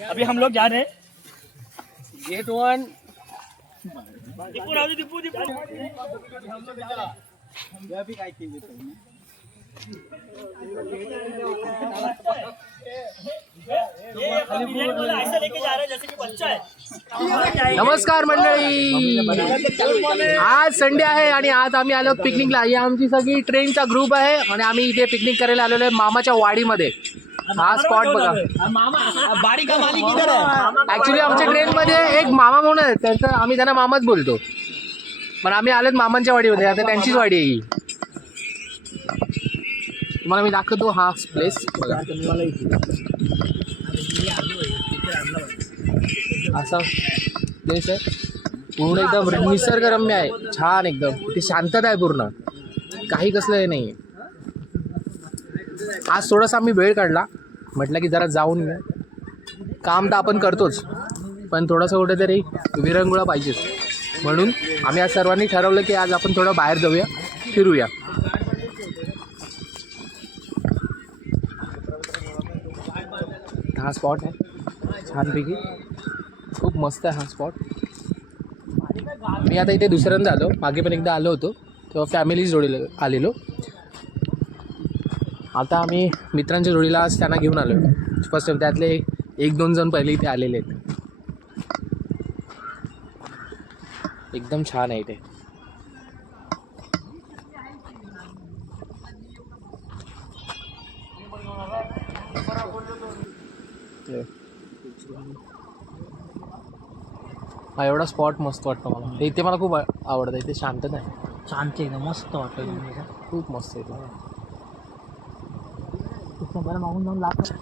अभी हम लोग जा रहे हैं गेट 1। दीपू राजू दीपू दीपू ऐसा लेके जा रहे हैं जैसे कि बच्चा है। नमस्कार मंडळी, आज संडे आहे आणि आज आम्ही आलो पिकनिकला। ही आमची सगळी ट्रेनचा ग्रुप आहे आणि आम्ही इथे पिकनिक करायला आलेलो आहे मामाच्या वाडीमध्ये। हा स्पॉट बघा। ऍक्च्युली आमच्या ट्रेन मध्ये एक मामा म्हणून आहे, त्यांचं आम्ही त्यांना मामाच बोलतो, पण आम्ही आलोत मामांच्या वाडीमध्ये। आता त्यांचीच वाडी आहे ही। तुम्हाला मी दाखवतो हा प्लेस बघा। असा प्लेस आहे, पूर्ण एकदम निसर्गरम्य आहे, छान एकदम। इथे शांतता आहे, पूर्ण काही कसलं नाही। आज थोडासा आम्ही वेळ काढला, म्हटलं की जरा जाऊन येऊ। काम तर आपण करतोच, पण थोडंसं कुठेतरी विरंगुळा पाहिजेच, म्हणून आम्ही आज सर्वांनी ठरवलं की आज आपण थोडं बाहेर जाऊया, फिरूया। हा स्पॉट आहे छानपैकी, खूप मस्त आहे हा स्पॉट। मी आता इथे दुसऱ्यांदा आलो, मागे पण एकदा आलो होतो तेव्हा फॅमिली जोडीला आलेलो। आता आम्ही मित्रांच्या जोडीला आज त्यांना घेऊन आलो फर्स्ट टाइम। त्यातले 1-2 जण पहिले इथे आलेले आहेत। एकदम छान आहे इथे। हा एवढा स्पॉट मस्त वाटतो मला, इथे मला खूप आवडतं। इथे शांतता आहे, शांत एकदम मस्त वाटतं, खूप मस्त आहे। मागून जाऊन लागतं।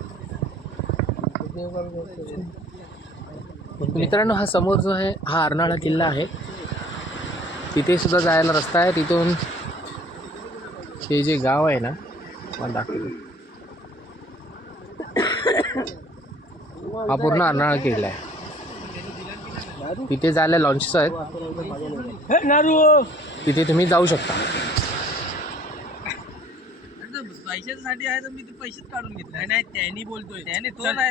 मित्रांनो, हा समोर जो आहे हा अर्नाळा किल्ला आहे, तिथे सुद्धा जायला रस्ता आहे। तिथून हे जे गाव आहे ना, मला दाखवतो, हा पूर्ण अर्नाळा किल्ला आहे। तिथे जायला लॉन्चेस आहेत, तिथे तुम्ही जाऊ शकता। पैशासाठी आहे तर मी ते पैसेच काढून घेतले नाही, त्यांनी बोलतोय त्याने तो नाही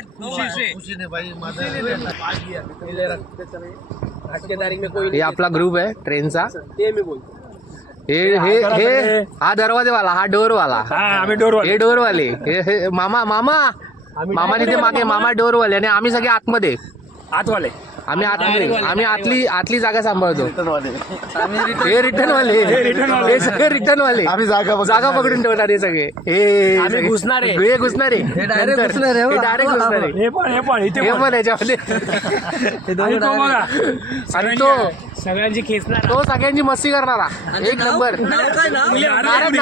हे आपला ग्रुप आहे ट्रेनचा, ते मी बोलतो। हे हा दरवाजेवाला, हा डोरवाला, हे डोरवाले, हे मामा तिथे मागे मामा डोरवाले, आणि आम्ही सगळे आतमध्ये आतवाले, आम्ही आतली जागा सांभाळतो। हे रिटर्न वाले, हे सगळे रिटर्न वाले, आम्ही जागा पकडून ठेवणार। हे सगळे हे घुसणारे, हे डायरेक्ट घुसणारे, हे पण याच्यामध्ये। आणि तो सगळ्यांची खेचणार, तो सगळ्यांची मस्ती करणारा एक नंबर। नारद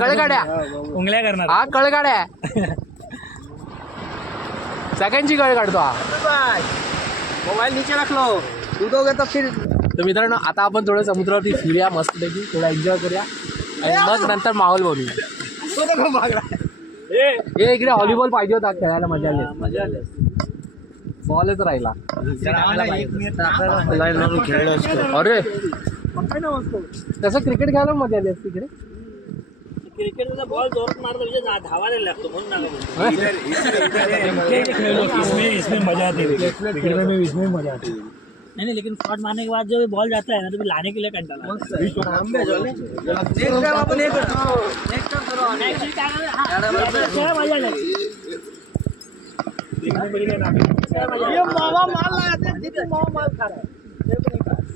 कळगाड्या, उंगल्या करणार, हा कळगाड्या, सगळ्यांची गळ काढतो हा। मोबाईल नीचे रखलो, उदोगे तो फिर। तर मित्रांनो, आता आपण थोडं समुद्रावरती फिरूया मस्तपैकी, थोडा एन्जॉय करूया आणि मग नंतर माहोल बनवूया। हे इकडे व्हॉलीबॉल पाहिजे होता, खेळायला मजा आली, बॉलच राहिला। अरे तसं क्रिकेट खेळायला मजा आली असती इकडे। क्रिकेटचा बॉल जोरात मारला धावायला लागतो, म्हणून इसमें मजा आती है, इसमें मजा आती है। नहीं, लेकिन शॉट मारने के बाद जब बॉल जाता है ना, तो भी लाने के लिए कंटाला।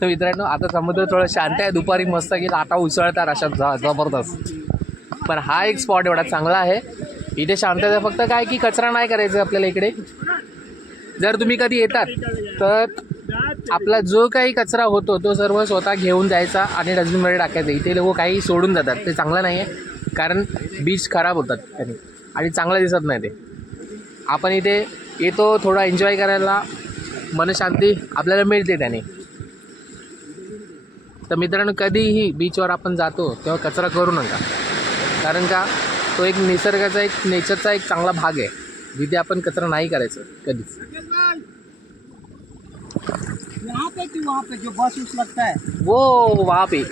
तर मित्रांनो, आता समुद्र थोडं शांत आहे, दुपारी मस्त गेला, आता उसळतात अशा जबरदस्त। पण हा एक स्पॉट एवढा चांगला आहे, इथे शांतता आहे। फक्त काय की कचरा नाही करायचा आपल्याला इकडे। जर तुम्ही कधी येतात तर आपला जो काही कचरा होतो तो सर्व स्वतः घेऊन जायचा आणि डस्टबिनमध्ये टाकायचा। इथे लोक काही सोडून जातात, ते चांगलं नाही आहे, कारण बीच खराब होतात त्याने आणि चांगलं दिसत नाही ते। आपण इथे येतो थोडा एन्जॉय करायला, मनशांती आपल्याला मिळते त्याने। तर मित्रांनो, कधीही बीचवर आपण जातो तेव्हा कचरा करू नका, कारण का तो एक निसर्गाचा, एक नेचरचा एक चांगला भाग आहे, जिथे आपण कचरा नाही करायचं कधीच। वहाँ पे जो बस उस लगता है वो वहाँ पे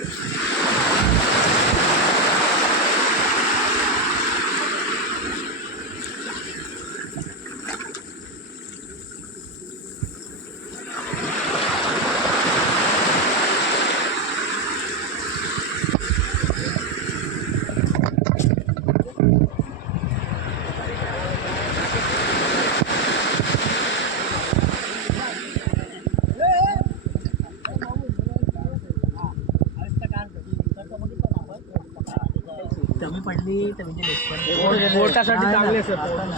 बघितली तर म्हणजे बोटासाठी चांगले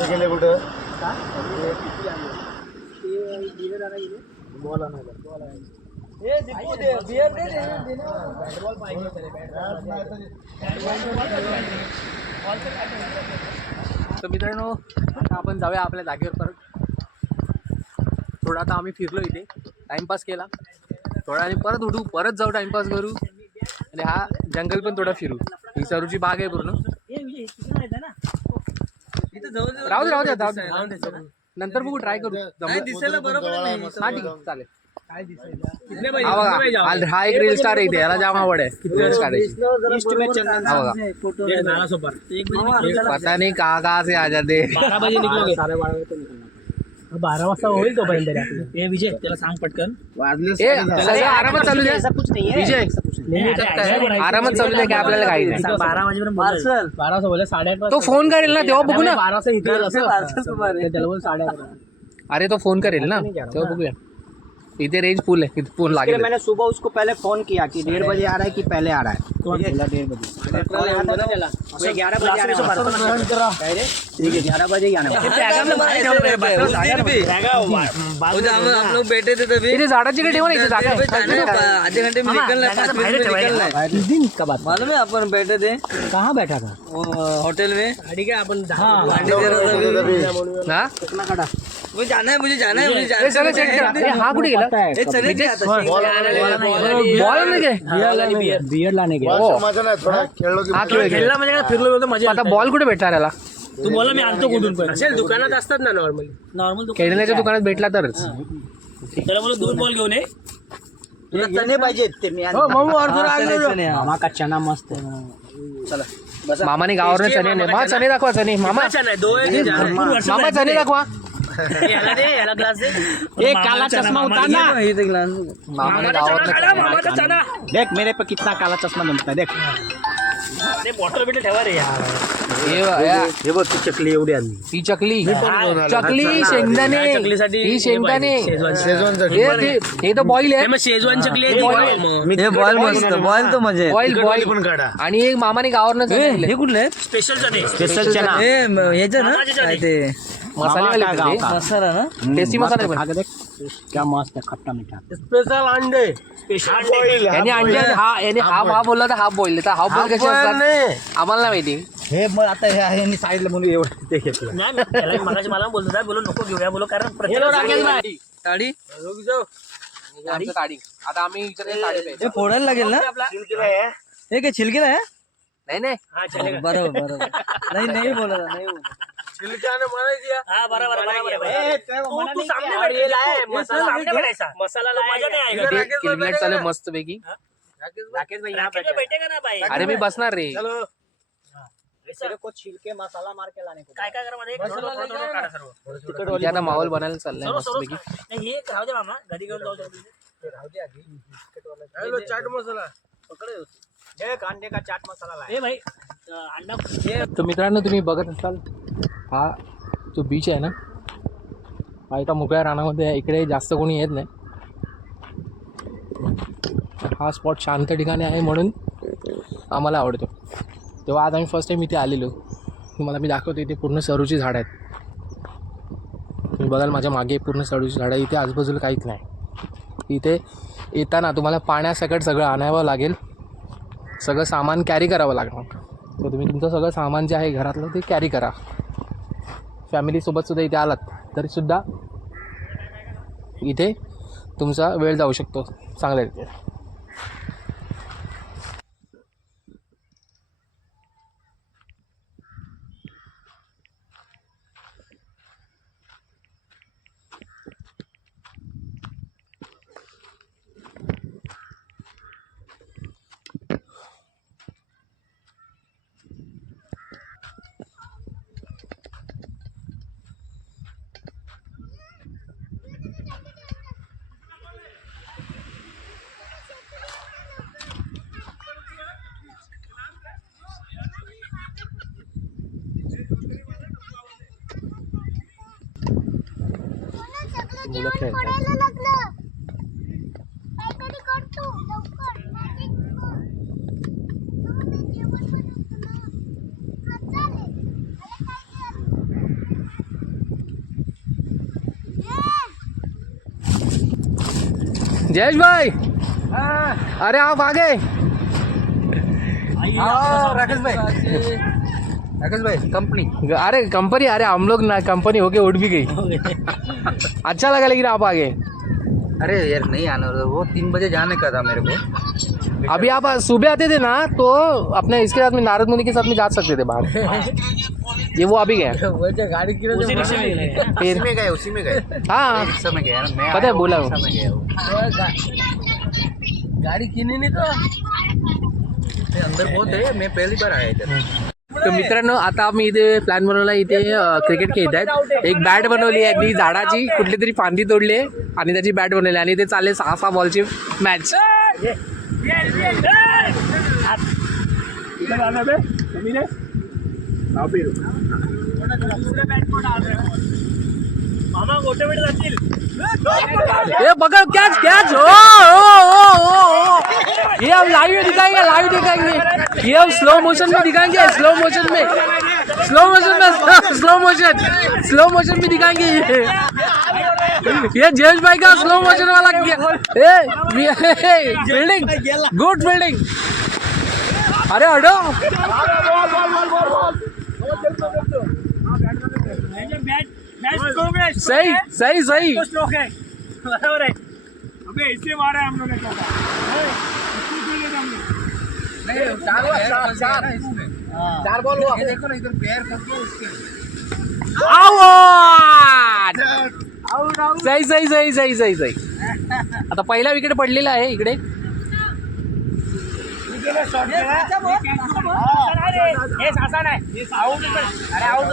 गेले कुठं तर मित्रांनो आता आपण जाऊया आपल्या जागेवर परत. थोडा आता आम्ही फिरलो इथे, टाइमपास केला थोडा आणि परत उठू, परत जाऊ टाइमपास करू आणि हा जंगल पण थोडा फिरू. ही सरूची बाग आहे पूर्ण. राहू दे नंतर बघू, ट्राय करू. दिसायला बरोबर नाही. हा ठीक आहे चालेल. हा बघा, हा एक रील स्टार आहे इथे, याला जाम आवड आहे रील स्टार हा बघा. पता नाही कहाँ से आ जाते. 12 बजे निघलो. 12 वाजता होईल तो पर्यंत आपलं. विजय त्याला सांग पटकन. आरामात चालू दे विजय, आरामात चालू दे, काय आपल्याला काही नाही. 12 वाजेपर्यंत 12 वाजता बोलले 8:30 तो फोन करेल ना तेव्हा बघू ना. 12 इथे त्याला बोल 8:30. अरे तो फोन करेल ना तेव्हा बघूया. इधर रेंज फुल है, फोन लागे. मैंने सुबह उसको पहले फोन किया कि 1:30 बजे आ रहा है कि पहले आ रहा है. कौन बोला 1:30 बजे? 11 बजे आने वाला. ठीक है 11 बजे ही आने हम लोग बैठे थे तभी इथे झाडाची कडे ठेवा ना, इथे जागा आहे. आधे घंटे में निकलना है, 5 मिनट में निकलना है. किस दिन का बात? मालूम है अपन बैठे थे कहाँ बैठा था? होटल में. ठीक आहे आपण पार्टी दे रहा था अभी. हा कितना खड़ा? मुझे जाना है, मुझे जाना है, मुझे जाना ए, सगळं check करा. ए, हा कुठे गेला? है. चले नहीं आता. बॉल नाही बियर लाने गया. हा खेळ खेळला म्हणजे काय फिरलो होतो मजा. आता बॉल कुठे भेटणार याला? तू बोला मी आणतो कुठून पण. असेल दुकानात असतात ना नॉर्मल खेळण्याच्या दुकानात भेटला तरच. त्याला बोला 2 बॉल घेऊन ये. तुला चने पाहिजे ते मी मामा का चना मस्त आहे. चला बस. मामाने गावावरनं चणे आणले. मा चणे दाखवा, चणे मामा, मामा चणे दाखवा. याला दे, याला ग्लास दे. एक काला चश्मा उतार ना. मामाने गावावरनं मामाचा चना. देख मेरे पे कितना काला चश्मा जमता है. देख ते बॉटल बिटल ठेवा रे यार. हे बघ ती चकली एवढी आणली. ही चकली, चकली शेंगदाणे, ही शेंगदाणे, हे तर बॉईल आहे. शेजवान चकली आहे ती. ये बॉल मस्त, बॉल तो मजा है. बॉईल पण काढा. आणि एक मामाने गावावरनं चणे आणले. हे कुठले स्पेशल चने. स्पेशल चना. ह्याचं ना काय ते मसालेवाले मामा का पण ते. गाव का? मसाला ना. टेस्टी मसाले पण. आगे देख क्या मस्त है खट्टा मीठा. स्पेशल अंडे. स्पेशल याने अंडे हा बोलला तर हाफ बॉईल, तर हाफ बॉईल कसे असतात आम्हाला नाही माहिती. हे मग आता हे आहे सांगितलं म्हणून एवढं ते घेतलं. नाही नाही, त्याला मगाशी मला बोलतो काय बोलू नको घेऊया बोलो कारण प्रत्येक ताडी आमचं ताडी. आता आम्ही इकडे ताडी प्यायचं. हे फोडायला लागेल ना. हे काय छिलकेला आहे. नाही नाही, हा चलेगा. बरोबर बरोबर. नाही बोला नाही बोला. हाँ बराबर तू सामने बैठ. मसाला सामने बैठायचा. मसाला मजा नाही आएगा. इथे किलमिनेट चालू आहे मस्त पैकी. राकेश भाई बैठेगा ना भाई. अरे मी बसणार रे. तेरे को छिलके मसाला मार के लाने को. काय काय करा मध्ये थोडं काढा सर्व. इथे आता माहोल बनायला चाललाय मस्त पैकी. नाही हे राहू दे मामा घरी घेऊन जाऊ दे. राहू दे आधी. चाट मसाला एक अंडे का चाट मसाला लाया. ए भाई अंडा. तर मित्रांनो तुम्ही बघत असाल हा जो बीच आहे ना, हा एका मोकळ्या रानामध्ये आहे. इकडे जास्त कोणी येत नाही. हा स्पॉट शांत ठिकाणी आहे म्हणून आम्हाला आवडतो. तेव्हा आज आम्ही फर्स्ट टाईम इथे आलेलो. तुम्हाला मी दाखवतो इथे पूर्ण सरूची झाडं आहेत. तुम्ही बघाल माझ्या मागे पूर्ण सरूची झाडं. इथे आजूबाजूला काहीच नाही. इथे येताना तुम्हाला पाण्यासकट सगळं आणावं लागेल. सगळं सामान कॅरी करावं लागणार. तर तुम्ही तुमचं सगळं सामान जे आहे घरातलं ते कॅरी करा. फॅमिलीसोबतसुद्धा इथे आलात तरीसुद्धा इथे तुमचा वेळ जाऊ शकतो चांगल्या रीते. मुलं खेळतात. जयेश भाई अरे आप आ गए राकेश भाई कंपनी। अरे कंपनी, अरे हम लोग ना कंपनी होके उठ भी गई। अच्छा लगा लेकिन आप आ गए। अरे यार नहीं आना, वो 3 बजे जाने का था मेरे को। अभी आप सुबह आते थे ना तो अपने इसके साथ में नारद मुनि के साथ में जा सकते थे बाहर। ये वो अभी गए गाड़ी की उसी रिक्शे में गए हैं। फिर उसी में गए हाँ रिक्शा में गया ना मैं पता है, बोला हूँ। रिक्शा में गया हूँ। गाड़ी किनी नहीं तो ते अंदर बहुत है, मैं पहली बार आया इधर। तर मित्रांनो आता आम्ही इथे प्लॅन बनवला, इथे क्रिकेट खेळत आहेत. एक बॅट बनवली आहे ती झाडाची, कुठली तरी फांदी तोडली आहे आणि त्याची बॅट बनवली आणि इथे चालले 6 बॉलची मॅच. मामा गोटे बेटे जातील. ये पकड़ कैच कैच ओ ये हम लाइव दिखाएंगे ये हम स्लो मोशन में दिखाएंगे, स्लो मोशन में भी दिखाएंगे. ये जयेश भाई का स्लो मोशन वाला फील्डिंग, गुड फील्डिंग. अरे हटो. सही सही सही. स्ट्रोक है बराबर है. अबे इससे मारा है हम लोगों ने. चार बॉल हुआ. देखो ना इधर पैर फंस गया उसके. आउट. सही सही सही सही सही सही. आता पहिला विकेट पडलेला आहे इकडे. आसान है. आउट. अरे आउट.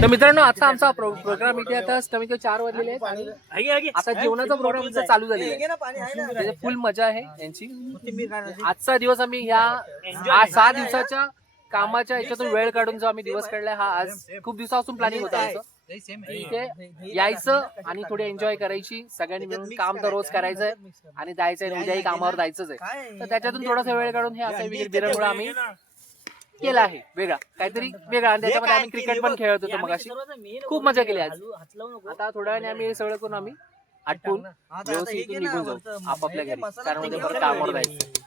तर मित्रांनो आता आमचा प्रोग्राम इथे आता कमी कमी 4 वाजलेले आहेत आणि आता जेवणाचा प्रोग्राम चालू झालेला आहे. फुल मजा आहे यांची. आजचा दिवस आम्ही ह्या 6 दिवसाच्या कामाच्या याच्यातून वेळ काढून जो आम्ही दिवस काढलाय, हा आज खूप दिवसापासून प्लॅनिंग होतं आमचं. इथे यायचं आणि थोडी एन्जॉय करायची, सगळ्यांनी मिळून. काम तर रोज करायचंय आणि जायचंय, उद्याही कामावर जायचंच आहे. तर त्याच्यातून थोडासा वेळ काढून हे असं विरंगुळा आम्ही केला आहे वेगळा, काहीतरी वेगळा. आणि त्याच्यामध्ये आम्ही क्रिकेट पण खेळत होतो मगाशी. खूप मजा केली आज. आता थोड्या वेळाने आम्ही सगळं करून आम्ही आटपून व्यवस्थित निघून जाऊ आपापल्या घरी, कारण उद्या परत कामावर जायचं.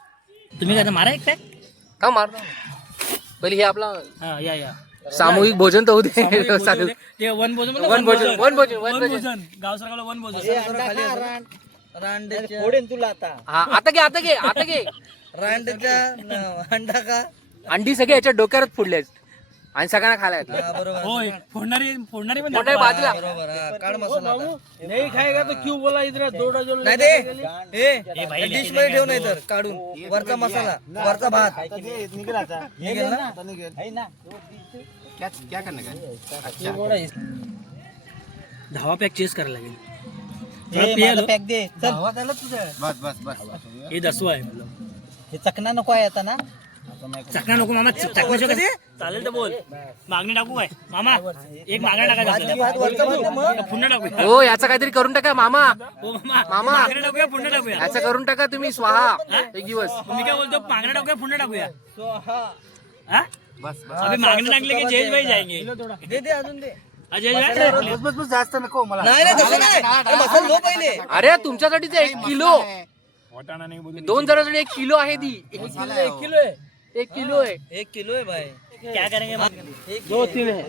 तुम्ही काय मारा एक पॅक. का मार पहिले हे आपला या सामूहिक भोजन तर होते. ते वन भोजन गाव सरकारला वन भोजन. तुला आता हा आता घे रांडेच्या अंडा का अंडी सगळे याच्या डोक्यावरच फोडले आणि सगळ्यांना खायला होय. फोडणारी पण बाजूला. बरोबर. काढ मसाला नाही खाएगा तो क्यों बोला इधर 2 डजन नाही दे डिश मध्ये ठेव, नाही तर काढून वरचा मसाला, वरचा भात निघेल ना. क्या करने का? धावा पॅक चेस करायला लागेल. पॅक दे चल. बस हे 10 आहे. हे चकना नको आहे आता ना. चकना नको मामा, चकण्याशिवाय कसं? चालेल तर बोल. मागणी टाकू काय मामा? एक मागणी टाकायचं पुन्हा टाकूया. हो याचं काहीतरी करून टाका मामा. हो मामा, मामा. मागणी टाकूया पुन्हा टाकूया. याचं करून टाका तुम्ही स्वाहा एक दिवस. मी काय बोलतो, मागणी टाकूया पुन्हा टाकूया. हाँ? अभी मागणी टाकले की जयेश भाई जाएंगे. दे दे अजून दे. जयेश भाई बस जास्त नको मला. नाही तसं नाही. अरे मसाला लो पहिले. अरे तुमच्यासाठी ते 1 किलो, 2 जणांसाठी 1 किलो आहे ती. 1 किलो आहे. 1 किलो आहे. 1 किलो आहे भाई. क्या करेंगे? 2-3 है.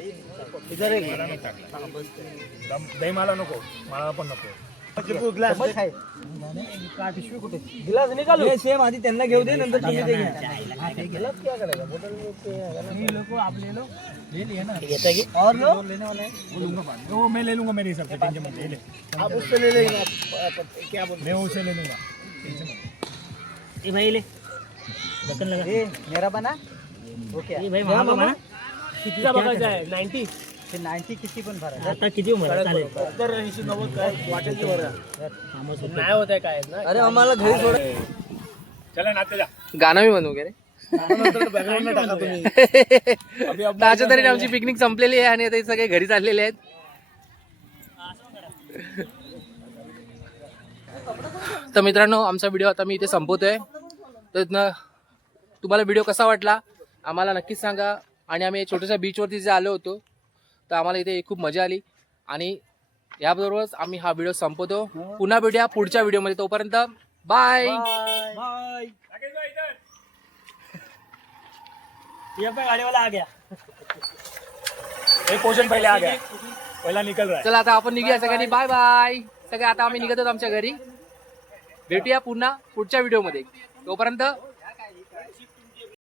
इधर एक दही मला नको, मला पण नको. ग्लास निकाल. सेम आधी त्यांना घेऊ दे, नंतर तुम्ही ते घ्या. क्या करेगा बोतल में ये लोग आप ले लो. ले लिए ना और लो लेने वाला है. वो मैं ले लूंगा मेरे हिसाब से, टेंशन मत ले. आप उससे ले लेंगे. क्या बोल मैं उसे ले लूंगा. ये भाई ले ढक्कन लगा. ये मेरा बना वो क्या ये भाई मामा बना. कितीचा बघायचा आहे? 90 ते 90 किती पण भरा. आता किती उमर आहे? चालेल. 70-80-90 काय वाटेल ते भरा. मामा सोबत. नाही होत आहे काय ना. अरे आम्हाला घरी सोडा. चला ना त्याला. गाणं मी बनवू रे. बॅकग्राऊंड टाका तुम्ही. ताज्या तरी आमची पिकनिक संपलेली आहे आणि आता हे सगळे घरी चाललेले आहेत. तर मित्रांनो आमचा व्हिडिओ आता मी इथे संपवतोय. तर तुम्हाला व्हिडिओ कसा वाटला आम्हाला नक्कीच सांगा. आणि आम्ही छोट्याशा बीचवरती जे आलो होतो तर आम्हाला इथे खूप मजा आली. आणि याबरोबरच आम्ही हा व्हिडिओ संपवतो. पुन्हा भेटूया पुढच्या व्हिडिओमध्ये. तोपर्यंत बाय. ये पे गाड़ी वाला आ गया. एक पोर्शन पहले आ गया, पहला निकल रहा है. चला आता आपण निघूया सगळ्यांनी. बाय बाय सगळे. आता आम्ही निघत आहोत आमच्या घरी. भेटूया पुन्हा पुढच्या व्हिडिओमध्ये. तोपर्यंत